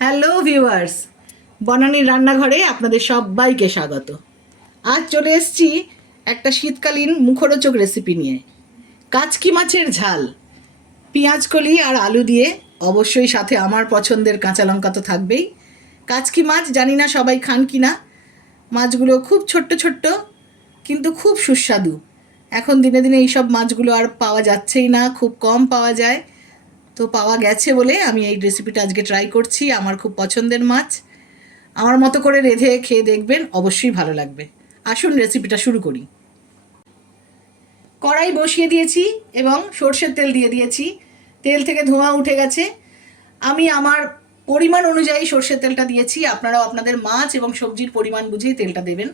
Hello viewers, বনানীর রান্নাঘরে আপনাদের সবাইকে স্বাগত। আজ চলে এসেছি একটা শীতকালীন মুখরোচক রেসিপি নিয়ে। কাচকি মাছের ঝাল, পেঁয়াজকলি আর আলু দিয়ে, অবশ্যই সাথে আমার পছন্দের কাঁচা লঙ্কা তো থাকবেই। কাচকি মাছ জানি না সবাই খান কি না। মাছগুলো খুব ছোট্ট ছোট্ট, কিন্তু খুব সুস্বাদু। এখন দিনে দিনে এইসব মাছগুলো আর পাওয়া যাচ্ছেই না, খুব কম পাওয়া যায়। তো পাওয়া গেছে বলে আমি এই রেসিপিটা আজকে ট্রাই করছি। আমার খুব পছন্দের মাছ। আমার মতো করে রেঁধে খেয়ে দেখবেন, অবশ্যই ভালো লাগবে। আসুন রেসিপিটা শুরু করি। কড়াই বসিয়ে দিয়েছি এবং সর্ষের তেল দিয়ে দিয়েছি। তেল থেকে ধোঁয়া উঠে গেছে। আমি আমার পরিমাণ অনুযায়ী সর্ষের তেলটা দিয়েছি। আপনারাও আপনাদের মাছ এবং সবজির পরিমাণ বুঝেই তেলটা দেবেন।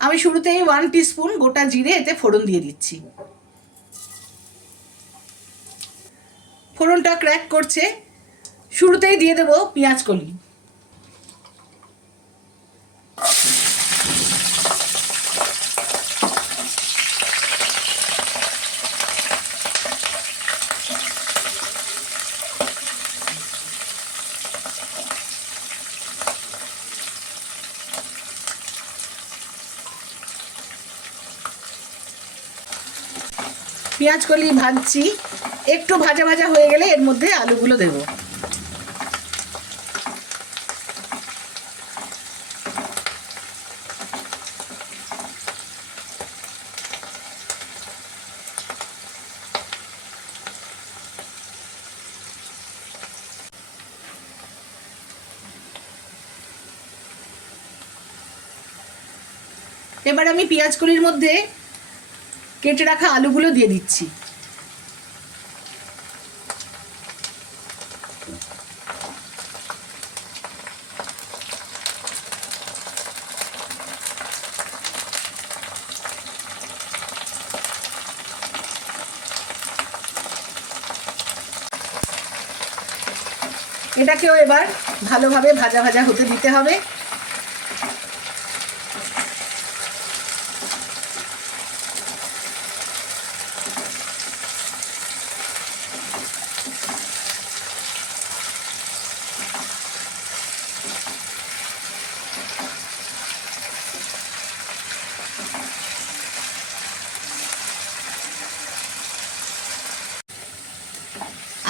আমি শুরুতেই 1 টিস্পুন গোটা জিরে এতে ফোড়ন দিয়ে দিচ্ছি। ফোড়নটা ক্র্যাক করছে, শুরুতেই দিয়ে দেবো পেঁয়াজকলি। পেঁয়াজকলি ভাজছি, একটু ভাজা ভাজা হয়ে গেলে এর মধ্যে আলুগুলো দেব। এবার আমি পেঁয়াজকলির মধ্যে কেটে রাখা আলুগুলো দিয়ে দিচ্ছি। এটাকেও এবার ভালোভাবে ভাজা ভাজা হতে দিতে হবে।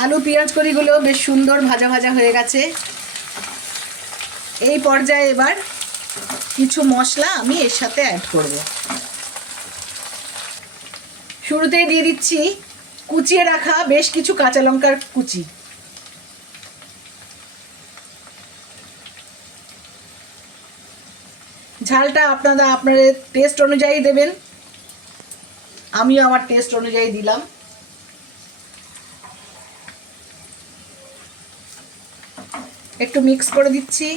আলু পেঁয়াজকলিগুলো বেশ সুন্দর ভাজা ভাজা হয়ে গেছে। এই পর্যায়ে এবার কিছু মশলা আমি এর সাথে অ্যাড করব। শুরুতেই দিয়ে দিচ্ছি কুচিয়ে রাখা বেশ কিছু কাঁচা লঙ্কার কুচি। ঝালটা আপনাদের টেস্ট অনুযায়ী দেবেন। আমিও আমার টেস্ট অনুযায়ী দিলাম। একটু মিক্স করে দিচ্ছি।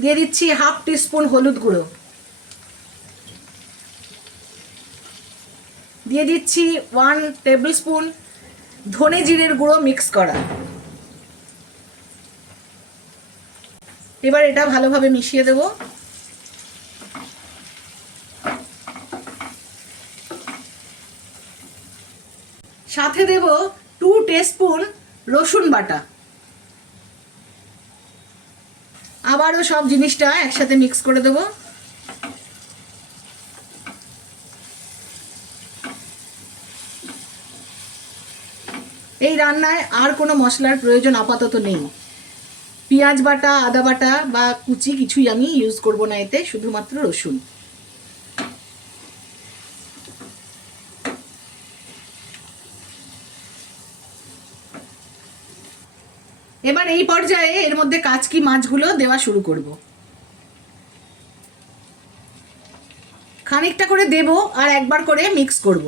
দিয়ে দিচ্ছি 1/2 টিস্পুন হলুদ গুঁড়ো। দিয়ে দিচ্ছি 1 টেবিলস্পুন ধনে জিরের গুঁড়ো মিক্স করা। এবার এটা ভালোভাবে মিশিয়ে দেব। সাথে দেব 2 টিস্পুন রসুন বাটা। আবারও সব জিনিসটা একসাথে মিক্স করে দেব। এই রান্নায় আর কোনো মশলার প্রয়োজন আপাতত নেই। পেঁয়াজ বাটা, আদা বাটা বা কুচি কিছুই আমি ইউজ করব না এতে, শুধুমাত্র রসুন। এবার এই পর্যায়ে এর মধ্যে কাচকি মাছগুলো দেওয়া শুরু করব। খানিকটা করে দেব আর একবার করে মিক্স করব।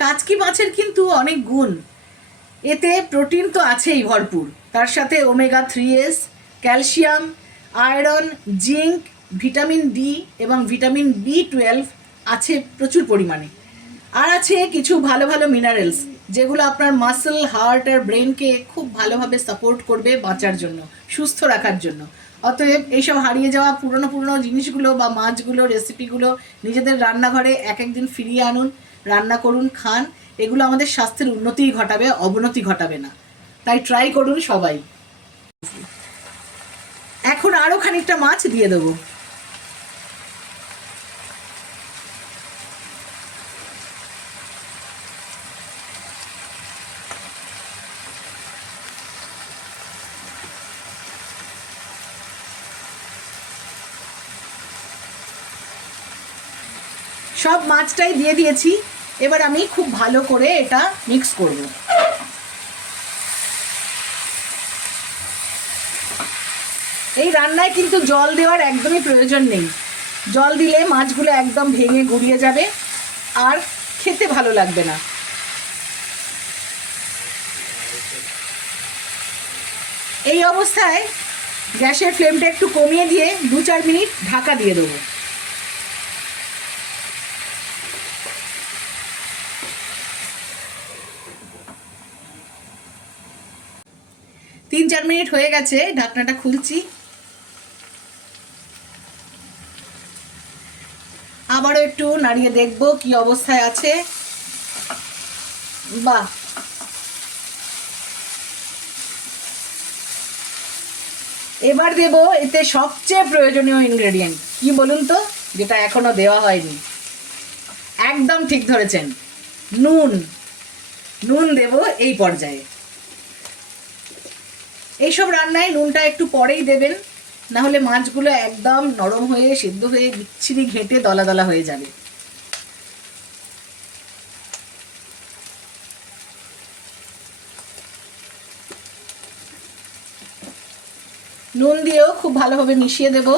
কাচকি মাছের কিন্তু অনেক গুণ। এতে প্রোটিন তো আছেই ভরপুর, তার সাথে omega 3s, calcium, iron, zinc vitamin D এবং ভিটামিন বি 12 আছে প্রচুর পরিমাণে। আর আছে কিছু ভালো ভালো মিনারেলস, যেগুলো আপনার মাসল, হার্ট আর ব্রেনকে খুব ভালোভাবে সাপোর্ট করবে বাঁচার জন্য, সুস্থ রাখার জন্য। অতএব এইসব হারিয়ে যাওয়া পুরনো পুরনো জিনিসগুলো বা মাছগুলো, রেসিপিগুলো নিজেদের রান্নাঘরে এক একদিন ফিরিয়ে আনুন, রান্না করুন, খান। এগুলো আমাদের স্বাস্থ্যের উন্নতিই ঘটাবে, অবনতি ঘটাবে না। তাই ট্রাই করুন সবাই। এখন আরও খানিকটা মাছ দিয়ে দেবো। সব মাছটাই দিয়ে দিয়েছি। এবার আমি খুব ভালো করে এটা মিক্স করব। এই রান্নায় কিন্তু জল দেওয়ার একদমই প্রয়োজন নেই। জল দিলে মাছগুলো একদম ভেঙে গুড়িয়ে যাবে আর খেতে ভালো লাগবে না। এই অবস্থায় গ্যাসের ফ্লেমটা একটু কমিয়ে দিয়ে 2-4 মিনিট ঢাকা দিয়ে দেবো। 3-4 মিনিট হয়ে গেছে, ঢাকনাটা খুলছি। আবারও একটু নাড়িয়ে দেখব কি অবস্থায় আছে। বাহ, এবার দেব এতে সবচেয়ে প্রয়োজনীয় ইনগ্রেডিয়েন্ট, কি বলুন তো, যেটা এখনো দেওয়া হয়নি। একদম ঠিক ধরেছেন, নুন। নুন দেব এই পর্যায়ে। এইসব রান্নায় নুনটা একটু পরেই দেবেন, না হলে মাছগুলো একদম নরম হয়ে সিদ্ধ হয়ে বিচ্ছিরি ঘেঁটে দলা দলা হয়ে যাবে। নুন দিয়েও খুব ভালোভাবে মিশিয়ে দেব।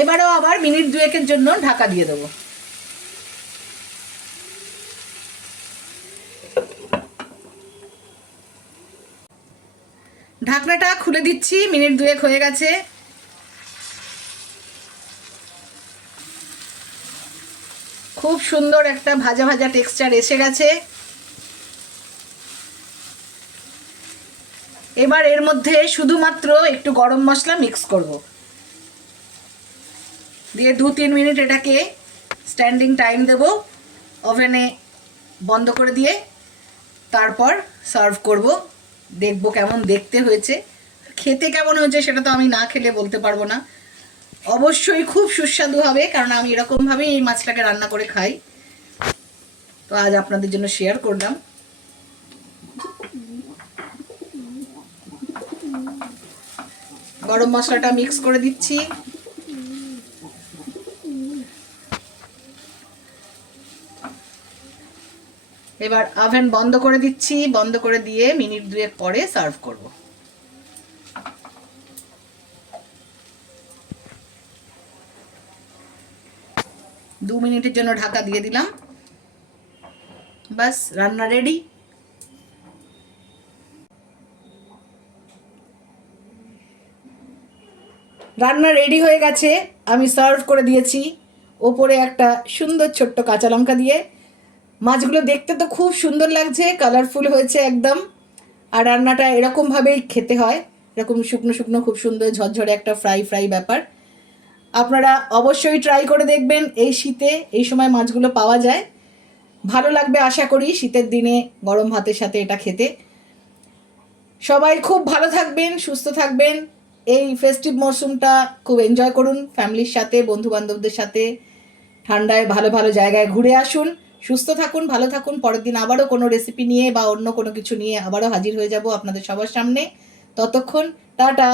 এবারও আবার মিনিট 2-এর জন্য ঢাকা দিয়ে দেবো। ঢাকনাটা খুলে দিচ্ছি, মিনিট 2 হয়ে গেছে। খুব সুন্দর একটা ভাজা ভাজা টেক্সচার এসে গেছে। এবার এর মধ্যে শুধুমাত্র একটু গরম মশলা মিক্স করব, দিয়ে 2-3 মিনিট এটাকে স্ট্যান্ডিং টাইম দেব ওভেনে বন্ধ করে দিয়ে। তারপর সার্ভ করব। দেখব কেমন দেখতে হয়েছে, খেতে কেমন হয়েছে সেটা তো আমি না খেলে বলতে পারবো না। অবশ্যই খুব সুস্বাদু হবে, কারণ আমি এরকমভাবেই এই মাছটাকে রান্না করে খাই। তো আজ আপনাদের জন্য শেয়ার করলাম। গরম মশলাটা মিক্স করে দিচ্ছি। এবার ওভেন বন্ধ করে দিচ্ছি, বন্ধ করে দিয়ে মিনিট 2 পরে সার্ভ করব। দু মিনিটের জন্য ঢাকা দিয়ে দিলাম। বাস, রান্না রেডি। রান্না রেডি হয়ে গেছে, আমি সার্ভ করে দিয়েছি। ওপরে একটা সুন্দর ছোট্ট কাঁচা লঙ্কা দিয়ে। মাছগুলো দেখতে তো খুব সুন্দর লাগছে, কালারফুল হয়েছে একদম। আর রান্নাটা এরকমভাবেই খেতে হয়, এরকম শুকনো শুকনো খুব সুন্দর ঝরঝরে একটা ফ্রাই ফ্রাই ব্যাপার। আপনারা অবশ্যই ট্রাই করে দেখবেন। এই শীতে এই সময় মাছগুলো পাওয়া যায়, ভালো লাগবে আশা করি শীতের দিনে গরম ভাতের সাথে এটা খেতে। সবাই খুব ভালো থাকবেন, সুস্থ থাকবেন। এই ফেস্টিভ মরশুমটা খুব এনজয় করুন ফ্যামিলির সাথে, বন্ধু বান্ধবদের সাথে। ঠান্ডায় ভালো ভালো জায়গায় ঘুরে আসুন। সুস্থ থাকুন, ভালো থাকুন। পরের দিন আবারও কোনো রেসিপি নিয়ে বা অন্য কোনো কিছু নিয়ে আবারও হাজির হয়ে যাব আপনাদের সবার সামনে। ততক্ষণ টাটা।